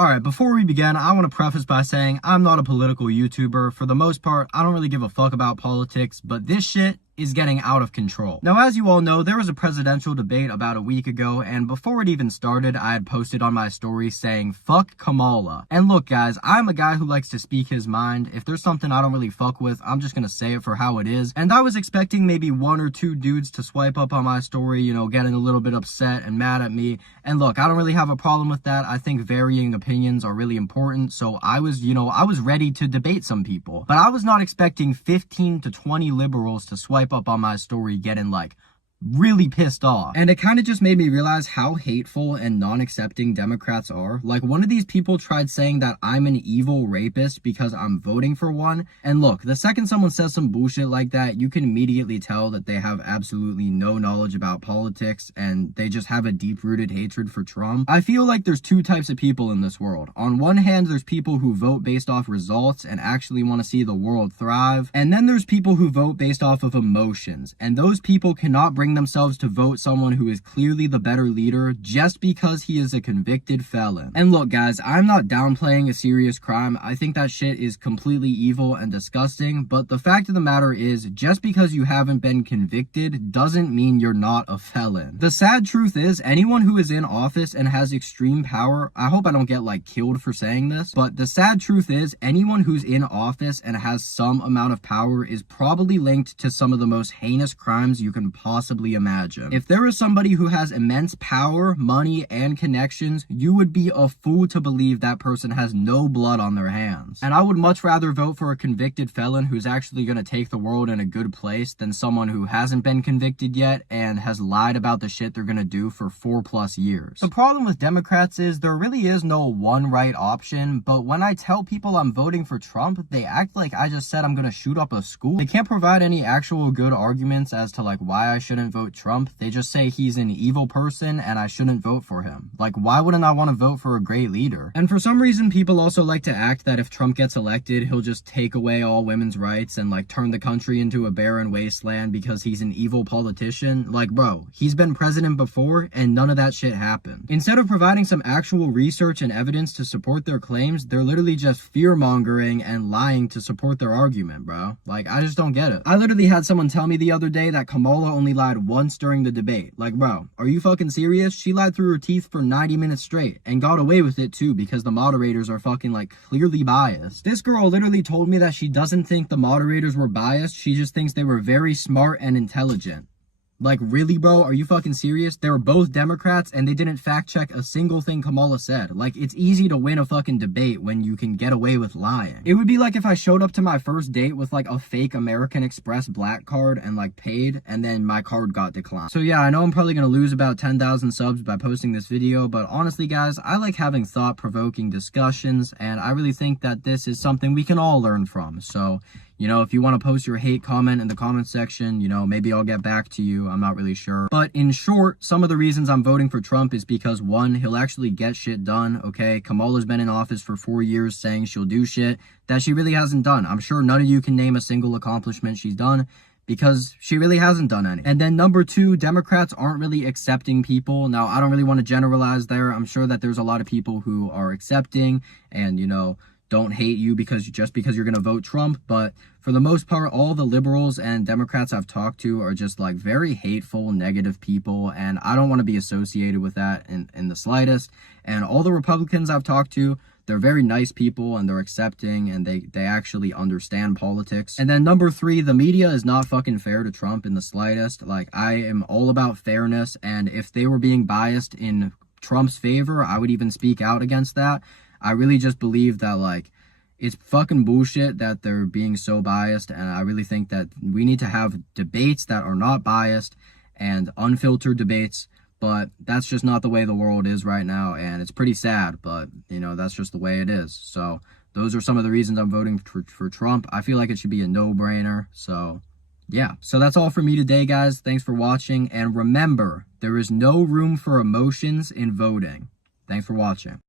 Alright, before we begin, I want to preface by saying I'm not a political YouTuber. For the most part, I don't really give a fuck about politics, but this shit is getting out of control. Now, as you all know, there was a presidential debate about a week ago, and before it even started, I had posted on my story saying, fuck Kamala. And look, guys, I'm a guy who likes to speak his mind. If there's something I don't really fuck with, I'm just gonna say it for how it is. And I was expecting maybe one or two dudes to swipe up on my story, you know, getting a little bit upset and mad at me. And look, I don't really have a problem with that. I think varying opinions are really important, so I was ready to debate some people. But I was not expecting 15 to 20 liberals to swipe up on my story getting like really pissed off. And it kind of just made me realize how hateful and non-accepting Democrats are. Like, one of these people tried saying that I'm an evil rapist because I'm voting for one. And look, the second someone says some bullshit like that, you can immediately tell that they have absolutely no knowledge about politics and they just have a deep-rooted hatred for Trump. I feel like there's two types of people in this world. On one hand, there's people who vote based off results and actually want to see the world thrive. And then there's people who vote based off of emotions. And those people cannot bring themselves to vote someone who is clearly the better leader just because he is a convicted felon. And look, guys, I'm not downplaying a serious crime. I think that shit is completely evil and disgusting, but the fact of the matter is, just because you haven't been convicted doesn't mean you're not a felon. The sad truth is, anyone who is in office and has extreme power, I hope I don't get like killed for saying this, but the sad truth is, anyone who's in office and has some amount of power is probably linked to some of the most heinous crimes you can possibly imagine. If there is somebody who has immense power, money, and connections, you would be a fool to believe that person has no blood on their hands. And I would much rather vote for a convicted felon who's actually going to take the world in a good place than someone who hasn't been convicted yet and has lied about the shit they're going to do for 4+ years. The problem with Democrats is there really is no one right option, but when I tell people I'm voting for Trump, they act like I just said I'm going to shoot up a school. They can't provide any actual good arguments as to like why I shouldn't vote Trump. They just say he's an evil person and I shouldn't vote for him. Like, why wouldn't I want to vote for a great leader? And for some reason, people also like to act that if Trump gets elected, he'll just take away all women's rights and like turn the country into a barren wasteland because he's an evil politician. Like, bro, he's been president before and none of that shit happened. Instead of providing some actual research and evidence to support their claims, they're literally just fear-mongering and lying to support their argument, bro. Like, I just don't get it. I literally had someone tell me the other day that Kamala only lied once during the debate. Like, bro, are you fucking serious? She lied through her teeth for 90 minutes straight and got away with it too because the moderators are fucking like clearly biased. This girl literally told me that she doesn't think the moderators were biased. She just thinks they were very smart and intelligent. Like, really, bro? Are you fucking serious? They were both Democrats and they didn't fact check a single thing Kamala said. Like, it's easy to win a fucking debate when you can get away with lying. It would be like if I showed up to my first date with like a fake American Express black card and like paid and then my card got declined. So yeah, I know I'm probably gonna lose about 10,000 subs by posting this video, but honestly, guys, I like having thought-provoking discussions and I really think that this is something we can all learn from. So, you know, if you want to post your hate comment in the comment section, you know, maybe I'll get back to you. I'm not really sure. But in short, some of the reasons I'm voting for Trump is because, one, he'll actually get shit done, okay? Kamala's been in office for 4 years saying she'll do shit that she really hasn't done. I'm sure none of you can name a single accomplishment she's done because she really hasn't done any. And then number two, Democrats aren't really accepting people. Now, I don't really want to generalize there. I'm sure that there's a lot of people who are accepting and, you know, don't hate you because you're going to vote Trump, but for the most part, all the liberals and Democrats I've talked to are just like very hateful, negative people, and I don't want to be associated with that in the slightest. And all the Republicans I've talked to, they're very nice people and they're accepting and they actually understand politics. And then number three, the media is not fucking fair to Trump in the slightest. Like, I am all about fairness, and if they were being biased in Trump's favor, I would even speak out against that. I really just believe that, like, it's fucking bullshit that they're being so biased, and I really think that we need to have debates that are not biased and unfiltered debates, but that's just not the way the world is right now, and it's pretty sad, but, you know, that's just the way it is. So those are some of the reasons I'm voting for Trump. I feel like it should be a no-brainer, so yeah. So that's all for me today, guys. Thanks for watching, and remember, there is no room for emotions in voting. Thanks for watching.